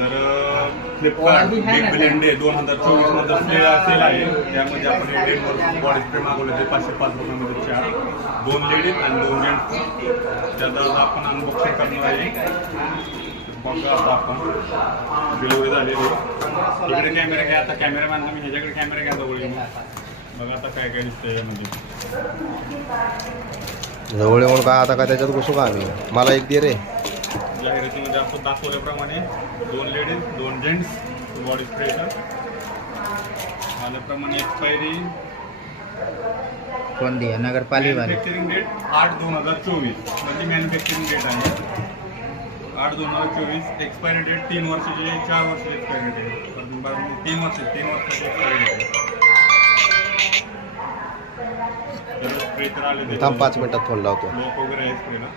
तर Flipkart big billion day 2024 मध्ये sale आहे. त्यामध्ये आपण डेनवर बॉडी स्प्रे मागवले ते 505 रुपयामध्ये 4, 2 लेडीज आणि 2 जेंट्स. त्याचा आपण अनबॉक्सिंग करणार आहे. बघा आता आपण डिलिव्हरी झालेली. इकडे कॅमेरा घ्या. आता कॅमेरामॅन तुम्ही ह्याच्याकडे कॅमेरा घ्या जवळ. बघा आता काय काय दिसतंय यामध्ये. जवळ येऊन का आता काय त्याच्यात घुसू का आम्ही? मला एक दे रे. जाहिरातीमध्ये आपण दाखवल्याप्रमाणे 2 लेडीज 2 जेंट्स बॉडी स्प्रेचं आल्याप्रमाणे एक्सपायरी कोणती आहे? नगरपालिका मॅन्युफॅक्चरिंग डेट 8/2024 म्हणजे मॅन्युफॅक्चरिंग डेट आहे 8/2024. एक्सपायरी डेट 3 वर्षाची 4 वर्षाची एक्सपायरी डेट 3 वर्षाची एक्सपायरी डेट. स्प्रे तर आले 5 मिनिटात फोन लावतो. लोक वगैरे आहे स्प्रेला.